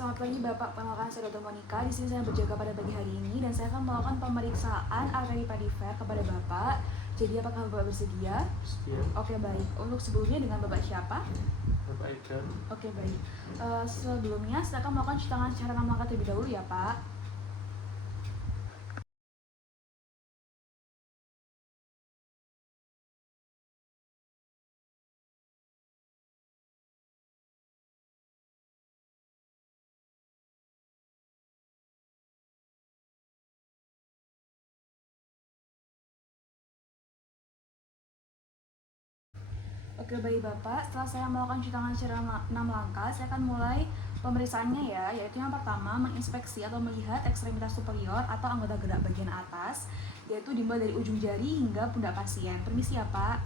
Selamat pagi Bapak, perkenalkan saya Dr. Monica. Di sini saya berjaga pada pagi hari ini dan saya akan melakukan pemeriksaan arteri perifer kepada Bapak. Jadi apakah Bapak bersedia? Setia. Oke, baik. Untuk sebelumnya dengan Bapak siapa? Bapak Aidan. Oke, baik. Sebelumnya saya akan melakukan cuci tangan secara 6 langkah terlebih dahulu ya Pak. Oke, baik Bapak. Setelah saya melakukan cuci tangan secara 6 langkah, saya akan mulai pemeriksaannya ya, yaitu yang pertama menginspeksi atau melihat ekstremitas superior atau anggota gerak bagian atas, yaitu dimulai dari ujung jari hingga pundak pasien. Permisi ya Pak.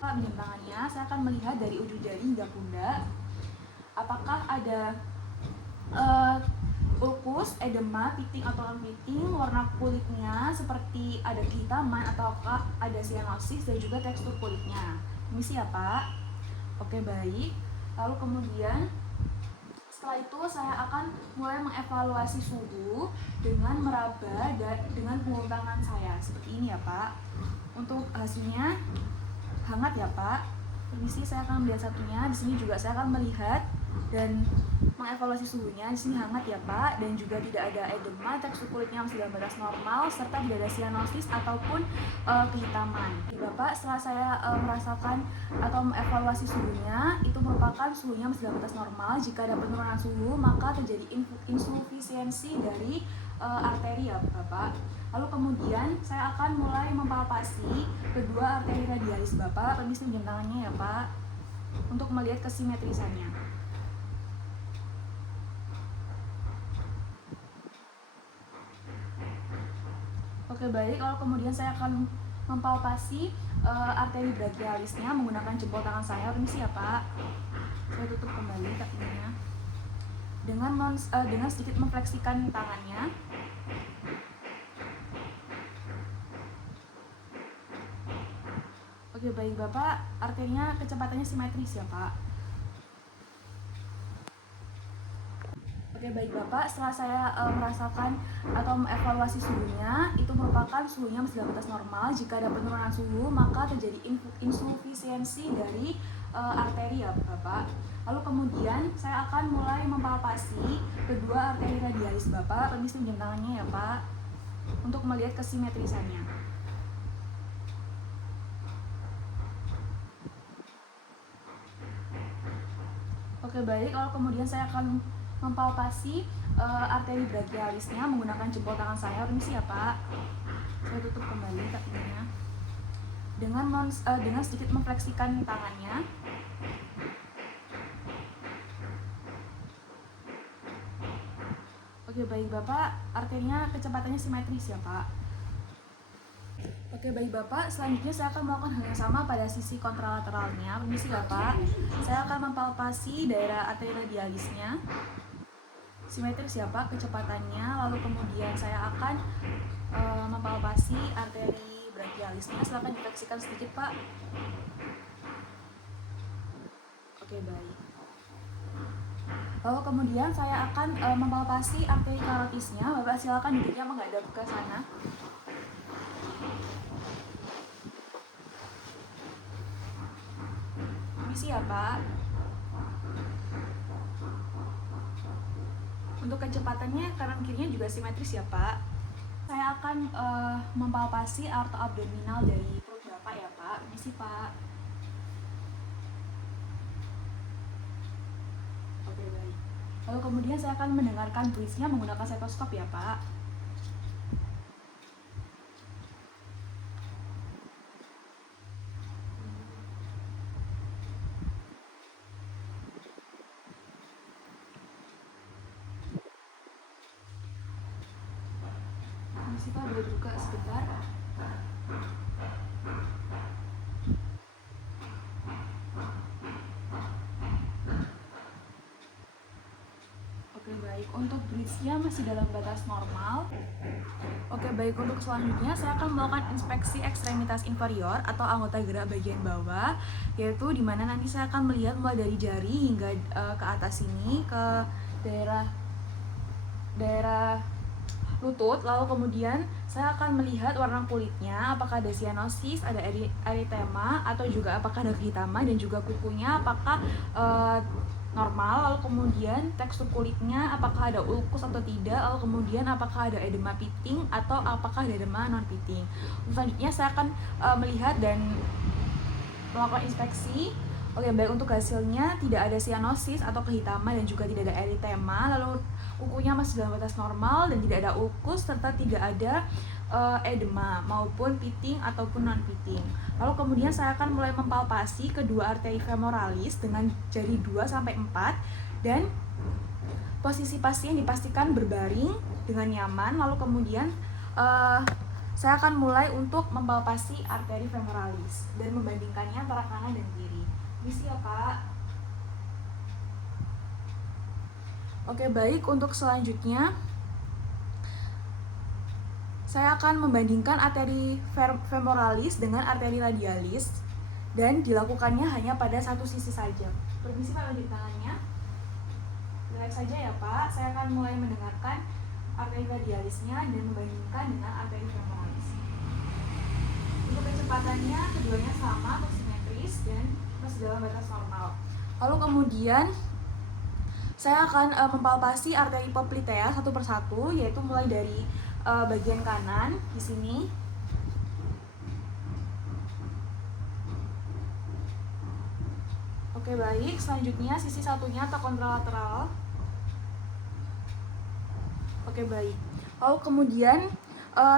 Pak, jam tangannya saya akan melihat dari ujung jari hingga pundak. Apakah ada ulkus, edema, piting atau non-piting, warna kulitnya seperti ada kehitaman ataukah ada sianosis dan juga tekstur kulitnya. Permisi ya Pak. Oke, baik. Lalu kemudian setelah itu saya akan mulai mengevaluasi suhu dengan meraba dengan punggung tangan saya seperti ini ya Pak. Untuk hasilnya hangat ya Pak. Permisi, saya akan melihat satunya. Di sini juga saya akan melihat dan mengevaluasi suhunya. Di sini hangat ya Pak, dan juga tidak ada edema, tekstur kulitnya masih dalam batas normal, serta tidak ada sianosis ataupun kehitaman. Bapak, setelah saya merasakan atau mengevaluasi suhunya, itu merupakan suhunya masih dalam batas normal. Jika ada penurunan suhu, maka terjadi insufisiensi dari arteri ya Bapak. Lalu kemudian saya akan mulai mempalpasi kedua arteri radialis Bapak. Permisi jam tangannya ya Pak, untuk melihat kesimetrisannya. Oke, baik. Lalu kemudian saya akan mempalpasi arteri brachialisnya menggunakan jempol tangan saya. Permisi ya Pak. Saya tutup kembali kakinya dengan sedikit memfleksikan tangannya. Oke, baik Bapak. Arterinya kecepatannya simetris ya Pak. Oke, baik Bapak. Setelah saya merasakan atau mengevaluasi suhunya, itu merupakan suhunya masih dalam batas normal. Jika ada penurunan suhu, maka terjadi insufisiensi dari arteri ya Bapak. Lalu kemudian saya akan mulai mempalpasi kedua arteri radialis Bapak. Permisi jam tangannya ya Pak, untuk melihat kesimetrisannya. Oke, baik. Lalu kemudian saya akan mempalpasi arteri brachialisnya menggunakan jempol tangan saya. Permisi ya Pak. Saya tutup kembali kakinya dengan sedikit memfleksikan tangannya. Oke, baik Bapak. Arterinya kecepatannya simetris ya Pak. Oke, baik Bapak. Selanjutnya saya akan melakukan hal yang sama pada sisi kontralateralnya. Permisi ya Pak. Saya akan mempalpasi daerah arteri radialisnya. Simetris ya Pak kecepatannya. Lalu kemudian saya akan mempalpasi arteri brachialisnya. Silakan difleksikan sedikit Pak. Oke, baik. Lalu kemudian saya akan mempalpasi arteri karotisnya. Bapak silakan duduknya menghadap ke sana. Permisi ya Pak. Untuk kecepatannya kanan kirinya juga simetris ya Pak. Saya akan mempalpasi aorta abdominal dari perut Bapak ya Pak. Permisi Pak. Oke, baik. Lalu kemudian saya akan mendengarkan tulisnya menggunakan stetoskop ya Pak. Permisi Pak, boleh buka sebentar. Oke, baik. Untuk bridge-nya masih dalam batas normal. Oke, baik. Untuk selanjutnya saya akan melakukan inspeksi ekstremitas inferior atau anggota gerak bagian bawah, yaitu dimana nanti saya akan melihat mulai dari jari hingga ke atas sini, ke daerah daerah lutut, lalu kemudian saya akan melihat warna kulitnya, apakah ada sianosis, ada eritema, atau juga apakah ada kehitaman, dan juga kukunya apakah normal, lalu kemudian tekstur kulitnya apakah ada ulkus atau tidak, lalu kemudian apakah ada edema pitting atau apakah ada edema non pitting. Selanjutnya saya akan melihat dan melakukan inspeksi. Oke, baik, untuk hasilnya tidak ada sianosis atau kehitaman dan juga tidak ada eritema, lalu kukunya masih dalam batas normal dan tidak ada ulkus serta tidak ada edema maupun pitting ataupun non pitting. Lalu kemudian saya akan mulai mempalpasi kedua arteri femoralis dengan jari 2 sampai 4 dan posisi pasien dipastikan berbaring dengan nyaman. Lalu kemudian saya akan mulai untuk mempalpasi arteri femoralis dan membandingkannya antara kanan dan kiri. Misi ya, Pak. Oke, baik, untuk selanjutnya saya akan membandingkan arteri femoralis dengan arteri radialis dan dilakukannya hanya pada satu sisi saja. Permisi Pak, lanjut tangannya. Relax saja ya Pak, saya akan mulai mendengarkan arteri radialisnya dan membandingkan dengan arteri femoralis. Untuk kecepatannya keduanya sama atau simetris dan masih dalam batas normal. Lalu kemudian saya akan mempalpasi arteri poplitea satu persatu, yaitu mulai dari bagian kanan di sini. Oke, baik, selanjutnya sisi satunya atau kontralateral. Oke, baik. Lalu kemudian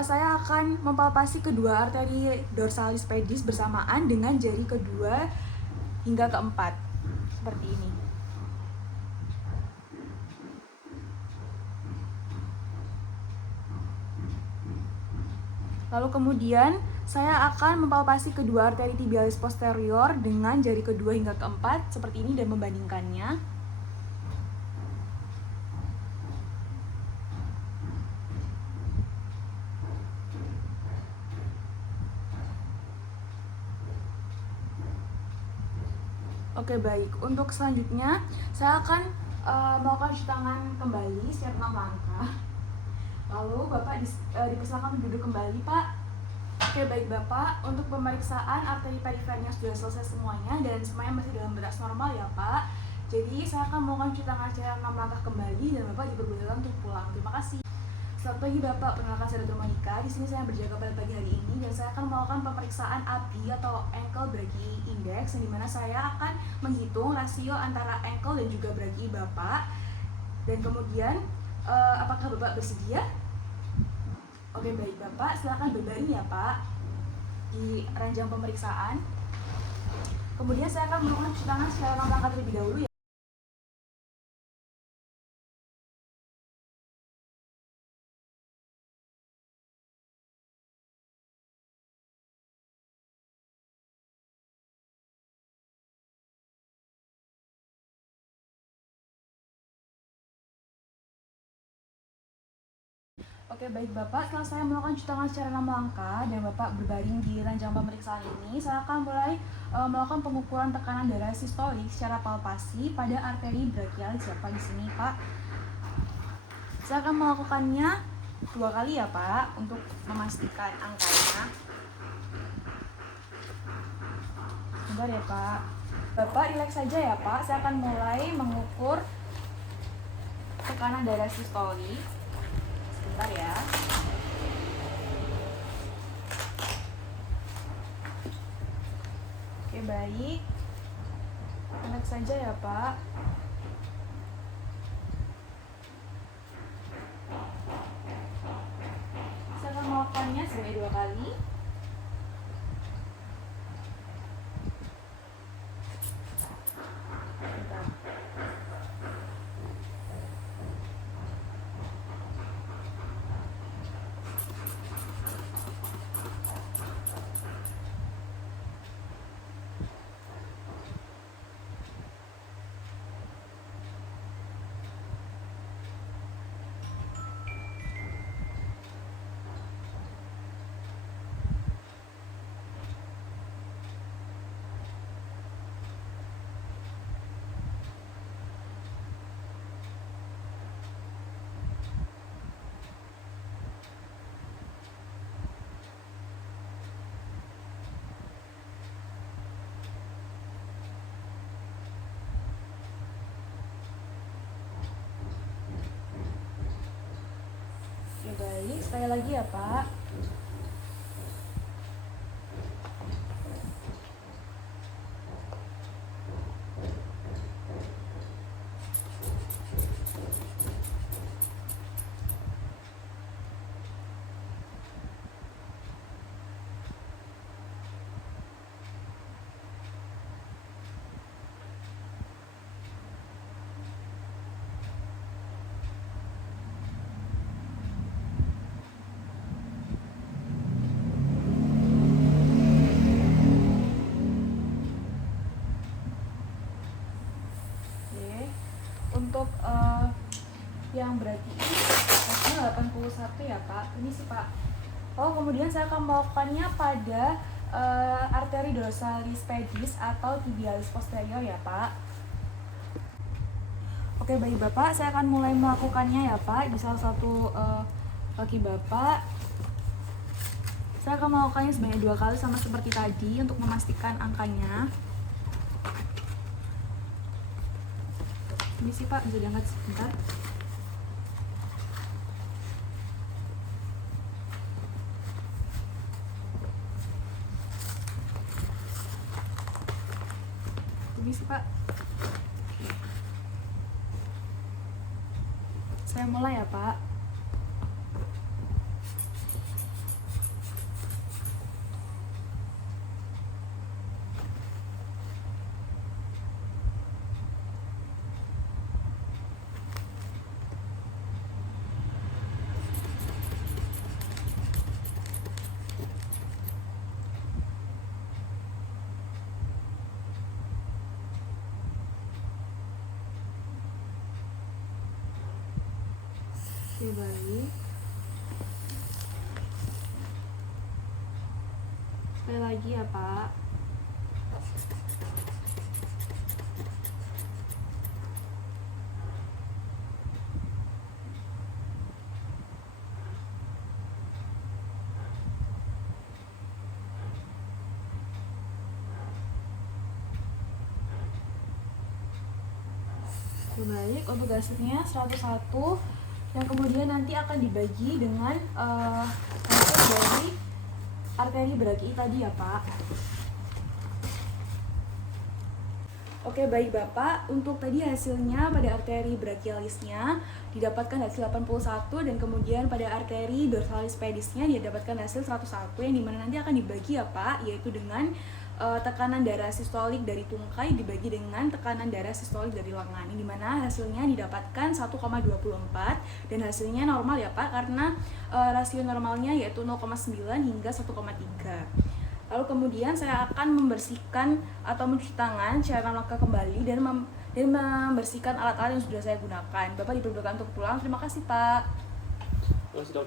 saya akan mempalpasi kedua arteri dorsalis pedis bersamaan dengan jari kedua hingga keempat, seperti ini. Lalu kemudian saya akan mempalpasi kedua arteri tibialis posterior dengan jari kedua hingga keempat, seperti ini, dan membandingkannya. Oke, baik. Untuk selanjutnya, saya akan melakukan cuci tangan kembali secara 6 langkah. Lalu Bapak dipersilakan duduk kembali, Pak. Oke, baik Bapak. Untuk pemeriksaan arteri perifernya sudah selesai semuanya dan semuanya masih dalam batas normal ya Pak. Jadi saya akan melakukan cuci tangan secara 6 langkah kembali dan Bapak diperbolehkan untuk pulang. Terima kasih. Selamat pagi Bapak, perkenalkan saya Dr. Monica. Di sini saya berjaga pada pagi hari ini dan saya akan melakukan pemeriksaan ABI atau ankle brachii index, yang dimana saya akan menghitung rasio antara ankle dan juga brachii Bapak. Dan kemudian apakah Bapak bersedia? Oke, baik Bapak, silakan berbaring ya Pak di ranjang pemeriksaan. Kemudian saya akan melakukan cuci tangan secara 6 langkah terlebih dahulu ya. Oke, baik Bapak, setelah saya melakukan cuci tangan secara 6 langkah dan Bapak berbaring di ranjang pemeriksaan ini, saya akan mulai melakukan pengukuran tekanan darah sistolik secara palpasi pada arteri brachialis ya Pak, di sini Pak. Saya akan melakukannya 2 kali ya Pak untuk memastikan angkanya. Bentar ya Pak. Bapak relax saja ya Pak, saya akan mulai mengukur tekanan darah sistolik. Sebentar ya. Oke, baik. Relax saja ya Pak. Saya akan melakukannya sebanyak 2 kali. baik, sekali lagi ya Pak. Untuk yang berarti hasilnya 81 ya Pak. Ini sih Pak. Oh, kemudian saya akan melakukannya pada arteri dorsalis pedis atau tibialis posterior ya Pak. Oke, baik Bapak, saya akan mulai melakukannya ya Pak di salah satu kaki Bapak. Saya akan melakukannya sebanyak 2 kali sama seperti tadi untuk memastikan angkanya. Ini sih Pak, bisa diangkat sebentar. Ini sih Pak. Saya mulai ya Pak. Oke, baik. Sekali lagi ya Pak. Oke, baik. Untuk hasilnya 101 yang kemudian nanti akan dibagi dengan hasil dari arteri brachii tadi ya Pak. Oke, baik Bapak, untuk tadi hasilnya pada arteri brachialisnya didapatkan hasil 81 dan kemudian pada arteri dorsalis pedisnya didapatkan hasil 101 yang dimana nanti akan dibagi ya Pak, yaitu dengan tekanan darah sistolik dari tungkai dibagi dengan tekanan darah sistolik dari lengan, di mana hasilnya didapatkan 1,24 dan hasilnya normal ya Pak, karena rasio normalnya yaitu 0,9 hingga 1,3. Lalu kemudian saya akan membersihkan atau mencuci tangan secara langkah kembali dan membersihkan alat-alat yang sudah saya gunakan. Bapak diperbolehkan untuk pulang. Terima kasih Pak. Terima kasih Dok.